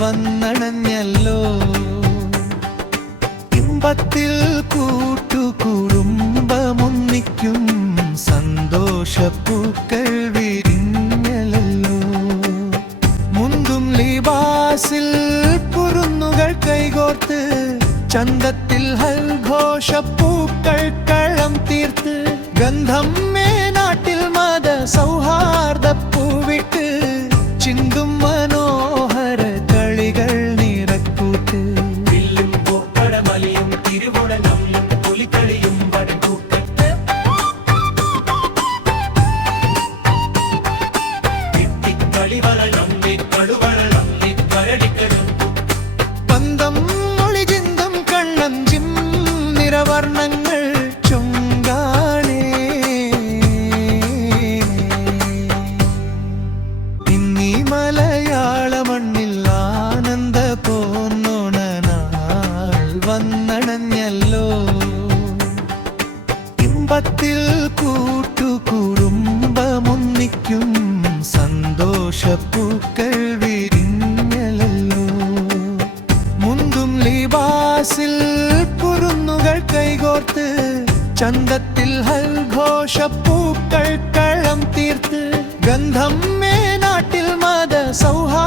വന്നണഞ്ഞല്ലോ. ഇമ്പത്തിൽ കൂട്ടുകുടുംബമൊന്നിക്കും സന്തോഷപ്പൂക്കൾ വിരിഞ്ഞലല്ലോ. മുന്തും ലിബാസിൽ കുരുന്നുകൾ കൈകോർത്ത് ചന്തത്തിൽ ഹൽഘോഷപ്പൂക്കൾ കളം തീർത്ത് ഗന്ധം നാട്ടിൽ മത സൗഹാർദ്ദപ്പൂവിട്ട് ചിന്തും മനോഹര കളികൾ നിറക്കൂട്ട്. വില്ലും പൂപ്പടമലിയും തിരുവുടലും പുലിക്കളിയും വടക്കൂട്ടത്ത് കളിവളി കടുവളം കരടിക്കലും പന്തം മൊഴി ചിന്തും കണ്ണം ചിം നിറവർണ്ണങ്ങൾ ചൊങ്കാണേ. ഇന്നീ മലയാള മണ്ണിൽ ആനന്ദ പോന്നോണനാൾ വന്നണഞ്ഞല്ലോ. ഇമ്പത്തിൽ കൂട്ടുകുടുംബമൊന്നിക്കും സന്തോഷപ്പൂക്കൾ വിരിഞ്ഞലല്ലോ. മുന്തും ലിബാസിൽ കുരുന്നുകൾ കൈകോർത്ത് ചന്തത്തിൽ ഹൽഘോഷപ്പൂക്കൾ കളം തീർത്ത് ഗന്ധം നാട്ടിൽ മത സൗഹാർദ്ദ